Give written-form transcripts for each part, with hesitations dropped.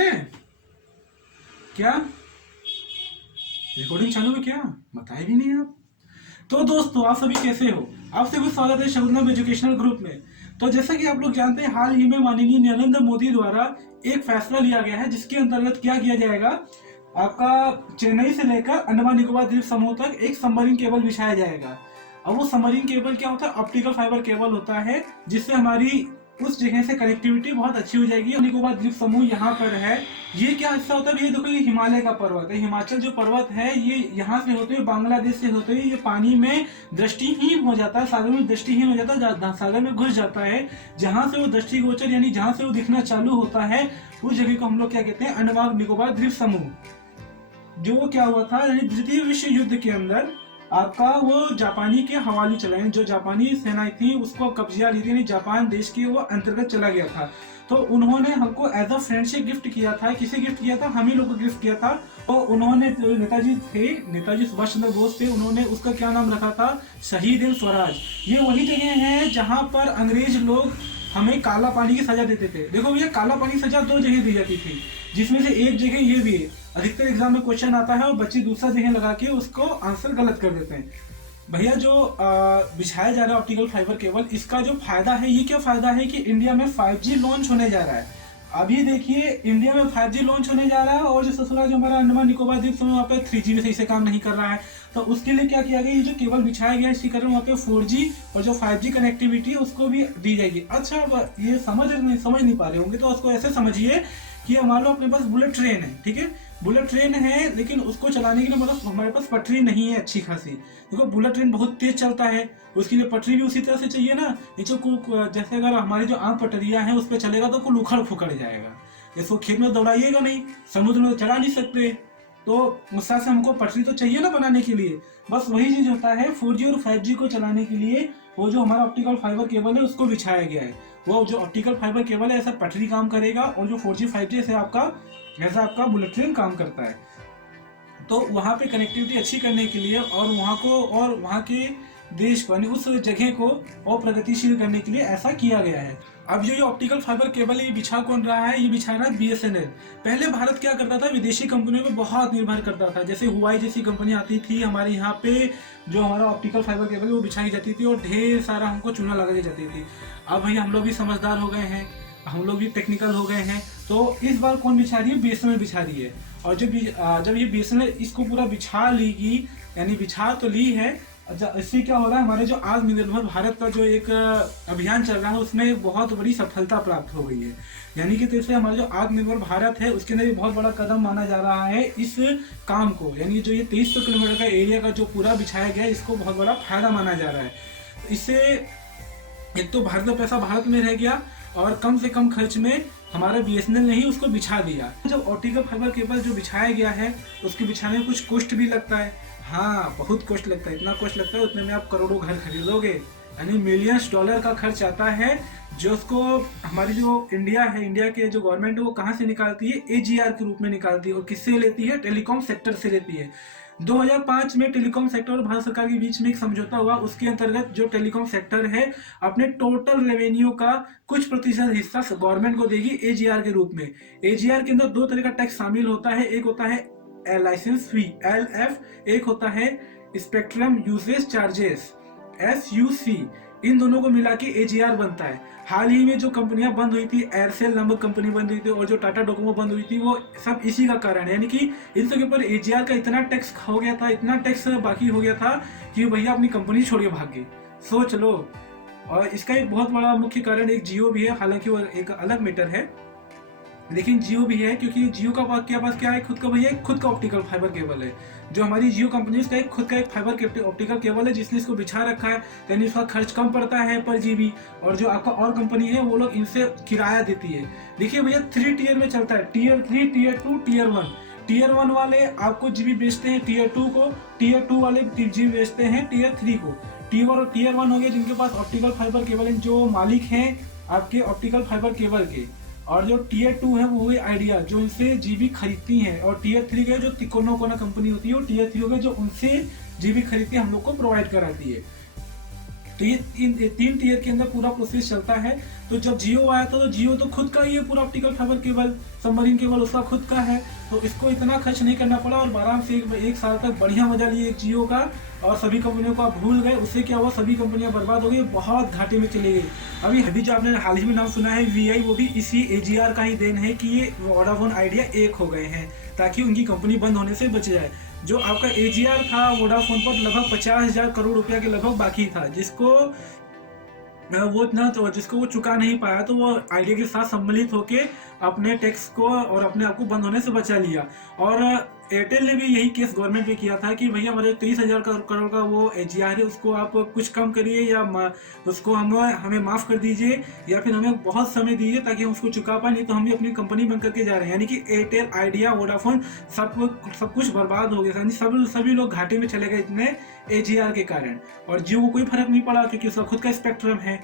है क्या? रिकॉर्डिंग चालू है क्या? बताए भी नहीं आप। तो दोस्तों आप सभी कैसे हो? आप सभी स्वागत है शबनम एजुकेशनल ग्रुप में। तो जैसा कि आप लोग जानते हैं, हाल ही में माननीय नरेंद्र मोदी द्वारा एक फैसला लिया गया है जिसके अंतर्गत क्या किया जाएगा, आपका चेन्नई से लेकर अंडमान निकोबार द्वीप समूह तक एक सबमरीन केबल बिछाया जाएगा। अब वो सबमरीन केबल क्या होता है? ऑप्टिकल फाइबर केबल होता है, जिससे हमारी उस जगह से कनेक्टिविटी बहुत अच्छी हो जाएगी। निकोबार द्वीप समूह यहाँ पर है। ये क्या हिस्सा होता है? ये देखो, ये हिमालय का पर्वत है। हिमाचल जो पर्वत है ये यहाँ से होते हुए बांग्लादेश से होते हुए ये पानी में दृष्टिहीन हो जाता है, सागर में दृष्टिहीन हो जाता है, सागर में घुस जाता है। जहां से वो दृष्टिगोचर यानी जहां से वो दिखना चालू होता है, उस जगह को हम लोग क्या कहते हैं? अंडमान निकोबार द्वीप समूह। जो क्या हुआ था, यानी द्वितीय विश्व युद्ध के अंदर आपका वो जापानी के हवाले चला, जो जापानी सेनाएं थी उसको कब्जा ली थी, यानी जापान देश के वो अंतर्गत चला गया था। तो उन्होंने हमको एज अ फ्रेंडशिप गिफ्ट किया था। किसे गिफ्ट किया था? हम ही लोग को गिफ्ट किया था। और उन्होंने, नेताजी थे, नेताजी सुभाष चंद्र बोस थे, उन्होंने उसका क्या नाम रखा था? शहीद ए स्वराज। ये वही जगह है जहां पर अंग्रेज लोग हमें काला पानी की सजा देते थे। देखो भैया, काला पानी की सजा दो जगह दी जाती थी, जिसमें से एक जगह ये भी है। अधिकतर एग्जाम में क्वेश्चन आता है और बच्चे दूसरा जगह लगा के उसको आंसर गलत कर देते हैं। भैया जो बिछाया जा रहा है ऑप्टिकल फाइबर केबल, इसका जो फायदा है, ये क्या फायदा है कि इंडिया में 5G लॉन्च होने जा रहा है। अभी देखिए, इंडिया में 5G लॉन्च होने जा रहा है और जो ससुराल जो हमारा अंडमान निकोबार द्वीप समूह, वहाँ पे 3G भी सही से काम नहीं कर रहा है। तो उसके लिए क्या किया गया, ये जो केबल बिछाया गया है, इसके कारण वहाँ पे 4G और जो 5G कनेक्टिविटी है उसको भी दी जाएगी। अच्छा, ये समझ नहीं पा रहे होंगे तो उसको ऐसे समझिए कि मान लो अपने पास बुलेट ट्रेन है, ठीक है? बुलेट ट्रेन है, लेकिन उसको चलाने के लिए मतलब हमारे पास पटरी नहीं है अच्छी खासी। देखो, बुलेट ट्रेन बहुत तेज चलता है, उसके लिए पटरी भी उसी तरह से चाहिए ना। नीचे जैसे अगर हमारी जो आम पटरियां हैं उस पर चलेगा तो कुल उखड़ फुखड़ जाएगा। इसको खेत में दौड़ाइएगा नहीं, समुद्र में तो चला नहीं सकते। तो उस हिसाब से हमको पटरी तो चाहिए ना बनाने के लिए। बस वही चीज होता है, 4G और 5G को चलाने के लिए वो जो हमारा ऑप्टिकल फाइबर केबल है उसको बिछाया गया है। वो जो ऑप्टिकल फाइबर केबल है ऐसा पटरी काम करेगा, और जो 4G 5G से आपका बुलेट ट्रेन काम करता है। तो वहाँ पे कनेक्टिविटी अच्छी करने के लिए और वहाँ के देश को, यानी उस जगह को और प्रगतिशील करने के लिए ऐसा किया गया है। अब जो ये ऑप्टिकल फाइबर केबल ये बिछा कौन रहा है? ये बिछा रहा है BSNL। पहले भारत क्या करता था? विदेशी कंपनियों पे बहुत निर्भर करता था। जैसे हुआई जैसी कंपनी आती थी हमारे यहाँ पे, जो हमारा ऑप्टिकल फाइबर केबल वो बिछाई जाती थी और ढेर सारा हमको चूना लगाई जाती थी। अब भैया हम लोग भी समझदार हो गए हैं, हम लोग भी टेक्निकल हो गए हैं, तो इस बार कौन बिछा रही है? BSNL बिछा रही है। और जब ये BSNL इसको पूरा बिछा लेगी, यानी बिछा तो ली है, इससे क्या हो रहा है, हमारे जो आत्मनिर्भर भारत का जो एक अभियान चल रहा है उसमें एक बहुत बड़ी सफलता प्राप्त हो गई है। यानी कि तो इससे हमारा जो आत्मनिर्भर भारत है उसके अंदर एक बहुत बड़ा कदम माना जा रहा है इस काम को। यानी जो ये 2300 किलोमीटर का एरिया का जो पूरा बिछाया गया है, इसको बहुत बड़ा फायदा माना जा रहा है। इससे एक तो भारत का पैसा भारत में रह गया और कम से कम खर्च में हमारा BSNL ने ही उसको बिछा दिया। जब ऑप्टिकल फाइबर केबल जो बिछाया गया है उसके बिछाने में कुछ कॉस्ट भी लगता है। हाँ, बहुत कॉस्ट लगता है। इतना कॉस्ट लगता है उतने में आप करोड़ों घर खरीदोगे, यानी मिलियंस डॉलर का खर्च आता है, जो उसको हमारी जो इंडिया है, इंडिया के जो गवर्नमेंट है वो कहाँ से निकालती है? AGR के रूप में निकालती है। और किससे लेती है? टेलीकॉम सेक्टर से लेती है। 2005 में टेलीकॉम सेक्टर और भारत सरकार के बीच में एक समझौता हुआ। उसके अंतर्गत जो टेलीकॉम सेक्टर है अपने टोटल रेवेन्यू का कुछ प्रतिशत हिस्सा गवर्नमेंट को देगी AGR के रूप में। AGR के अंदर दो तरह का टैक्स शामिल होता है, एक होता है लाइसेंस फी LF, एक होता है स्पेक्ट्रम यूसेज चार्जेस SUC। इन दोनों को मिला के AGR बनता है। हाल ही में जो कंपनियां बंद हुई थी, एयरसेल नामक कंपनी बंद हुई थी और जो टाटा डोकोमो बंद हुई थी, वो सब इसी का कारण है। यानी कि इन सबके ऊपर AGR का इतना टैक्स हो गया था, इतना टैक्स बाकी हो गया था कि भैया अपनी कंपनी छोड़ के भाग गई। सोच लो। और इसका एक बहुत बड़ा मुख्य कारण एक जियो भी है, हालांकि वो एक अलग मैटर है, लेकिन जियो भी है, क्योंकि जियो का पास क्या है? खुद का भैया खुद का ऑप्टिकल फाइबर केबल है। जो हमारी जियो कंपनी उसका एक खुद का एक फाइबर ऑप्टिकल केबल है, जिसने इसको बिछा रखा है, यानी उसका खर्च कम पड़ता है पर GB। और जो आपका और कंपनी है वो लोग इनसे किराया देती है। देखिए भैया, 3 टियर में चलता है, Tier 3, Tier 2, Tier 1। Tier 1 वाले आपको GB बेचते हैं Tier 2 को, Tier 2 वाले GB बेचते हैं Tier 3 को। Tier 1 हो गया जिनके पास ऑप्टिकल फाइबर केबल, जो मालिक हैं आपके ऑप्टिकल फाइबर केबल के। और जो Tier 2 है वो हुई आइडिया, जो उनसे GB खरीदती है। और Tier 3 के जो कोना कंपनी होती है, वो Tier 3 हो गए जो उनसे GB खरीदती है, हम लोग को प्रोवाइड कराती है। तो ये तीन टीयर के अंदर पूरा प्रोसेस चलता है। तो जब जियो आया था तो जियो तो खुद का ही है पूरा optical fibre cable, submarine cable उसका खुद का है, तो इसको इतना खर्च नहीं करना पड़ा और आराम से एक साल तक बढ़िया मजा लिए जियो का। और सभी कंपनियों को आप भूल गए, उससे क्या हुआ, सभी कंपनियां बर्बाद हो गई, बहुत घाटे में चली गई। अभी जो आपने हाल ही में नाम सुना है वीआई, वो भी इसी एजीआर का ही देन है कि ये वोडाफोन आइडिया एक हो गए हैं ताकि उनकी कंपनी बंद होने से बच जाए। जो आपका एजीआर था वोडाफोन पर लगभग 50,000 करोड़ रुपया के लगभग बाकी था, जिसको वो चुका नहीं पाया, तो वो आइडिया के साथ सम्मिलित होके अपने टैक्स को और अपने आप को बंद होने से बचा लिया। और एयरटेल ने भी यही केस गवर्नमेंट पे किया था कि भैया हमारे 30,000 करोड़ का वो एजीआर है, उसको आप कुछ कम करिए या उसको हमें माफ कर दीजिए या फिर हमें बहुत समय दीजिए ताकि हम उसको चुका पाए, नहीं तो हम भी अपनी कंपनी बंद करके जा रहे हैं। यानी कि एयरटेल, आइडिया, वोडाफोन सब कुछ बर्बाद हो गया, सभी लोग घाटे में चले गए इतने एजीआर के कारण। और जियो को कोई फर्क नहीं पड़ा क्योंकि उसका खुद का स्पेक्ट्रम है।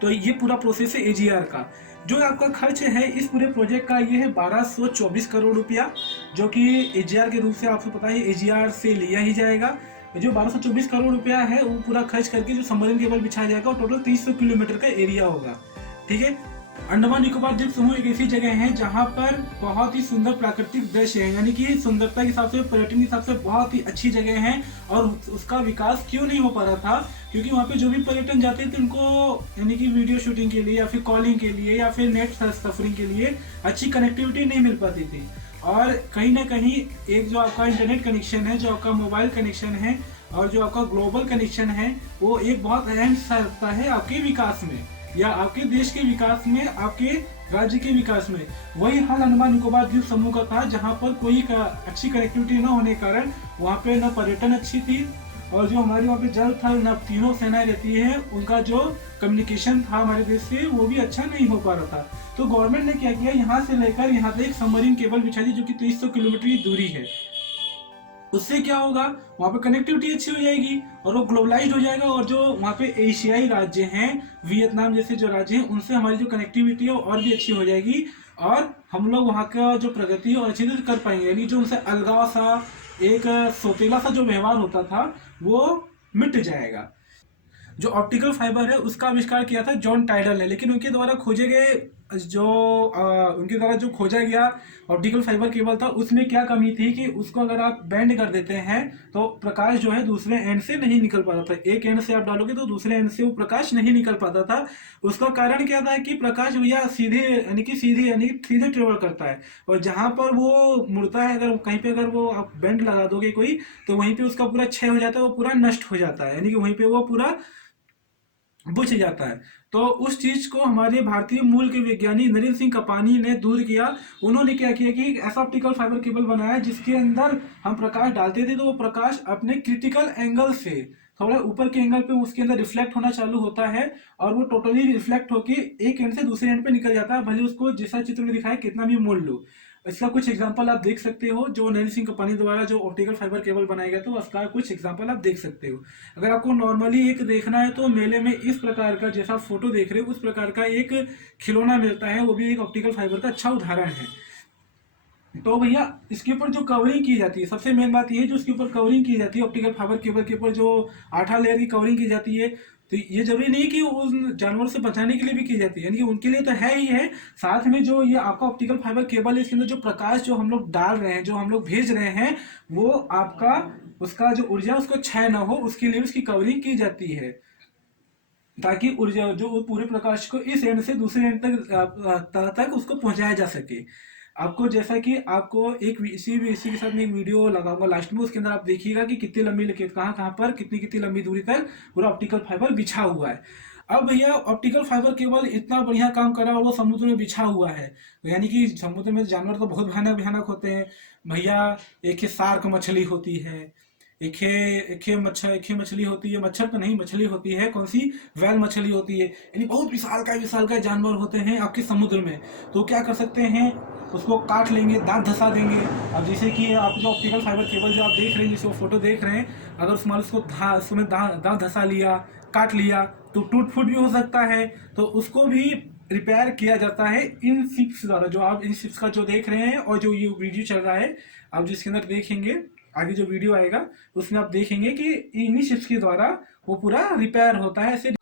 तो ये पूरा प्रोसेस है एजीआर का। जो आपका खर्च है इस पूरे प्रोजेक्ट का, ये है 1224 करोड़ रुपया, जो कि एजीआर के रूप से आपको पता है एजीआर से लिया ही जाएगा। जो 1224 करोड़ रुपया है वो पूरा खर्च करके जो सबमरीन केबल बिछाया जाएगा, और टोटल 300 किलोमीटर का एरिया होगा। ठीक है। अंडमान निकोबार द्वीप समूह एक ऐसी जगह है जहां पर बहुत ही सुंदर प्राकृतिक दृश्य है, यानी कि सुंदरता के हिसाब से, पर्यटन के हिसाब से बहुत ही अच्छी जगह है। और उसका विकास क्यों नहीं हो पा रहा था, क्योंकि वहाँ पे जो भी पर्यटन जाते थे उनको यानी कि वीडियो शूटिंग के लिए या फिर कॉलिंग के लिए या फिर नेट सफरिंग के लिए अच्छी कनेक्टिविटी नहीं मिल पाती थी। और कहीं ना कहीं एक जो आपका इंटरनेट कनेक्शन है, जो आपका मोबाइल कनेक्शन है और जो आपका ग्लोबल कनेक्शन है, वो एक बहुत अहम हिस्सा रखता है आपके विकास में या आपके देश के विकास में, आपके राज्य के विकास में। वही हाल अंडमान निकोबार द्वीप समूह का था, जहां पर कोई अच्छी कनेक्टिविटी न होने के कारण वहां पे न पर्यटन अच्छी थी और जो हमारे वहाँ पे जल थल न तीनों सेनाएं रहती है, उनका जो कम्युनिकेशन था हमारे देश से वो भी अच्छा नहीं हो पा रहा था। तो गवर्नमेंट ने क्या किया, यहाँ से लेकर यहाँ तक एक सबमरीन केबल बिछा दी जो कि 300 किलोमीटर की दूरी है। उससे क्या होगा, वहाँ पे कनेक्टिविटी अच्छी हो जाएगी और वो ग्लोबलाइज्ड हो जाएगा। और जो वहाँ पे एशियाई राज्य हैं, वियतनाम जैसे जो राज्य हैं, उनसे हमारी जो कनेक्टिविटी है और भी अच्छी हो जाएगी और हम लोग वहाँ का जो प्रगति है और अच्छी तरह कर पाएंगे। यानी जो उनसे अलगाव सा, एक सोतेला सा जो व्यवहार होता था वो मिट जाएगा। जो ऑप्टिकल फाइबर है उसका आविष्कार किया था जॉन टाइडल ने, लेकिन उनके द्वारा खोजे गए उनके द्वारा जो खोजा गया ऑप्टिकल फाइबर केबल था, उसमें क्या कमी थी कि उसको अगर आप बेंड कर देते हैं तो प्रकाश जो है दूसरे एंड से नहीं निकल पाता था। एक एंड से आप डालोगे तो दूसरे एंड से वो प्रकाश नहीं निकल पाता था। उसका कारण क्या था कि प्रकाश भैया सीधे ट्रेवल करता है और जहां पर वो मुड़ता है, अगर कहीं पे अगर वो आप बेंड लगा दोगे कोई, तो वहीं पे उसका पूरा क्षय हो जाता है, वो पूरा नष्ट हो जाता है, यानी कि वहीं पे वो पूरा बुझ जाता है। तो उस चीज को हमारे भारतीय मूल के वैज्ञानिक नरेंद्र सिंह कपानी ने दूर किया। उन्होंने क्या किया कि ऐसा ऑप्टिकल फाइबर केबल बनाया जिसके अंदर हम प्रकाश डालते थे तो वो प्रकाश अपने क्रिटिकल एंगल से थोड़ा ऊपर के एंगल पे उसके अंदर रिफ्लेक्ट होना चालू होता है और वो टोटली रिफ्लेक्ट होके एक एंड से दूसरे एंड पे निकल जाता है, भले उसको जैसा चित्र में दिखाया कितना भी मोल लो। इसका कुछ एग्जांपल आप देख सकते हो, जो नरेंद्र सिंह कपानी द्वारा जो ऑप्टिकल फाइबर केबल बनाया गया, तो उसका कुछ एग्जांपल आप देख सकते हो। अगर आपको नॉर्मली एक देखना है तो मेले में इस प्रकार का, जैसा फोटो देख रहे हो उस प्रकार का एक खिलौना मिलता है, वो भी एक ऑप्टिकल फाइबर का अच्छा उदाहरण है। तो भैया इसके ऊपर जो कवरिंग की जाती है, सबसे मेन बात ये है, जो इसके ऊपर कवरिंग की जाती है ऑप्टिकल फाइबर केबल के ऊपर जो 8 लेयर की कवरिंग की जाती है, तो ये जरूरी नहीं कि उन जानवरों से बचाने के लिए भी की जाती है, यानी कि उनके लिए तो है ही है, साथ में जो ये आपका ऑप्टिकल फाइबर केबल है इसके अंदर जो प्रकाश जो हम लोग डाल रहे हैं, जो हम लोग भेज रहे हैं, वो आपका उसका जो ऊर्जा उसको क्षय न हो, उसके लिए उसकी कवरिंग की जाती है ताकि ऊर्जा जो पूरे प्रकाश को इस एंड से दूसरे एंड तक उसको पहुंचाया जा सके। आपको जैसा कि आपको इसी के साथ में एक वीडियो लगाऊंगा लास्ट में, उसके अंदर आप देखिएगा कि कितनी लंबी कहाँ पर कितनी लंबी दूरी तक पूरा ऑप्टिकल फाइबर बिछा हुआ है। अब भैया ऑप्टिकल फाइबर केबल इतना बढ़िया काम कर रहा है और वो समुद्र में बिछा हुआ है, यानी कि समुद्र में जानवर तो बहुत भयानक भयानक होते हैं भैया। एक शार्क मछली होती है, एक मछली होती है, मच्छर तो नहीं, मछली होती है, कौन सी, वैल मछली होती है, यानी बहुत विशाल का जानवर होते हैं आपके समुद्र में। तो क्या कर सकते हैं, उसको काट लेंगे, दांत धसा देंगे। अब जैसे कि आप जो ऑप्टिकल फाइबर केबल जो आप देख रहे हैं, जिसको फोटो देख रहे हैं, अगर उसमें दांत धसा लिया, काट लिया, तो टूट फूट भी हो सकता है। तो उसको भी रिपेयर किया जाता है इन शिप्स द्वारा, जो आप इन शिप्स का जो देख रहे हैं और जो ये वीडियो चल रहा है आप जिसके अंदर देखेंगे, आगे जो वीडियो आएगा उसमें आप देखेंगे कि इन्हीं शिप्स के द्वारा वो पूरा रिपेयर होता है। ऐसे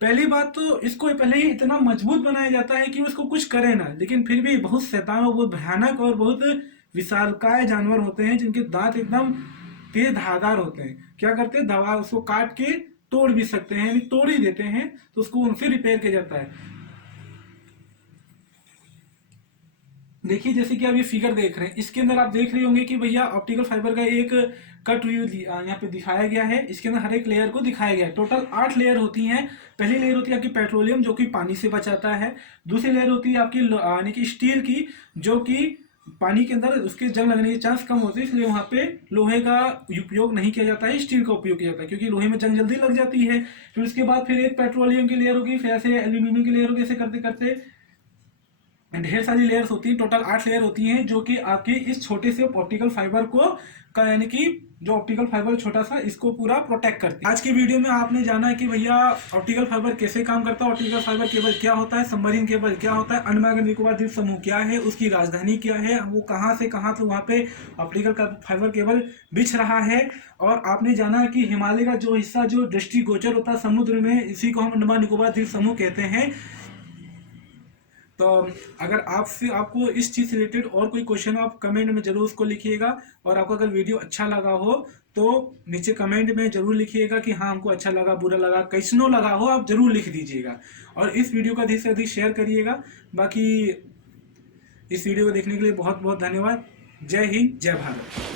पहली बात तो इसको पहले ही इतना मजबूत बनाया जाता है कि उसको कुछ करे ना, लेकिन फिर भी बहुत शैतान और बहुत भयानक और बहुत विशालकाय जानवर होते हैं जिनके दांत एकदम तेज धारदार होते हैं। क्या करते हैं, दवा उसको काट के तोड़ भी सकते हैं, यानी तोड़ ही देते हैं, तो उसको उनसे रिपेयर किया जाता है। देखिए जैसे कि आप ये फिगर देख रहे हैं, इसके अंदर आप देख रहे होंगे कि भैया ऑप्टिकल फाइबर का एक कट व्यू यहाँ पे दिखाया गया है। इसके अंदर हर एक लेयर को दिखाया गया है। टोटल 8 लेयर होती हैं। पहली लेयर होती है आपकी पेट्रोलियम, जो कि पानी से बचाता है। दूसरी लेयर होती है आपकी यानी कि स्टील की, जो कि पानी के अंदर उसके जंग लगने के चांस कम होते हैं, इसलिए वहां पे लोहे का उपयोग नहीं किया जाता है, स्टील का उपयोग किया जाता है, क्योंकि लोहे में जंग जल्दी लग जाती है। फिर उसके बाद फिर एक पेट्रोलियम की लेयर होगी, फिर ऐसे एल्यूमिनियम की लेयर होगी। ऐसे करते करते ढेर सारी लेयर्स होती हैं। टोटल 8 लेयर होती हैं, जो कि आपके इस छोटे से ऑप्टिकल फाइबर को यानी कि जो ऑप्टिकल फाइबर छोटा सा, इसको पूरा प्रोटेक्ट करती है। आज की वीडियो में आपने जाना है कि भैया ऑप्टिकल फाइबर कैसे काम करता है, ऑप्टिकल फाइबर केबल क्या होता है, सबमरीन केबल क्या होता है, अंडमान निकोबार द्वीप समूह क्या है, उसकी राजधानी क्या है, वो कहाँ से कहाँ तो वहाँ पे ऑप्टिकल फाइबर केबल बिछ रहा है। और आपने जाना कि हिमालय का जो हिस्सा जो दृष्टिगोचर होता है समुद्र में, इसी को हम अंडमान निकोबार द्वीप समूह कहते हैं। तो अगर आपको इस चीज से रिलेटेड और कोई क्वेश्चन हो, आप कमेंट में जरूर उसको लिखिएगा। और आपको अगर वीडियो अच्छा लगा हो तो नीचे कमेंट में जरूर लिखिएगा कि हाँ हमको अच्छा लगा, बुरा लगा, कैसनो लगा हो, आप जरूर लिख दीजिएगा। और इस वीडियो को अधिक से अधिक शेयर करिएगा। बाकी इस वीडियो को देखने के लिए बहुत बहुत धन्यवाद। जय हिंद, जय भारत।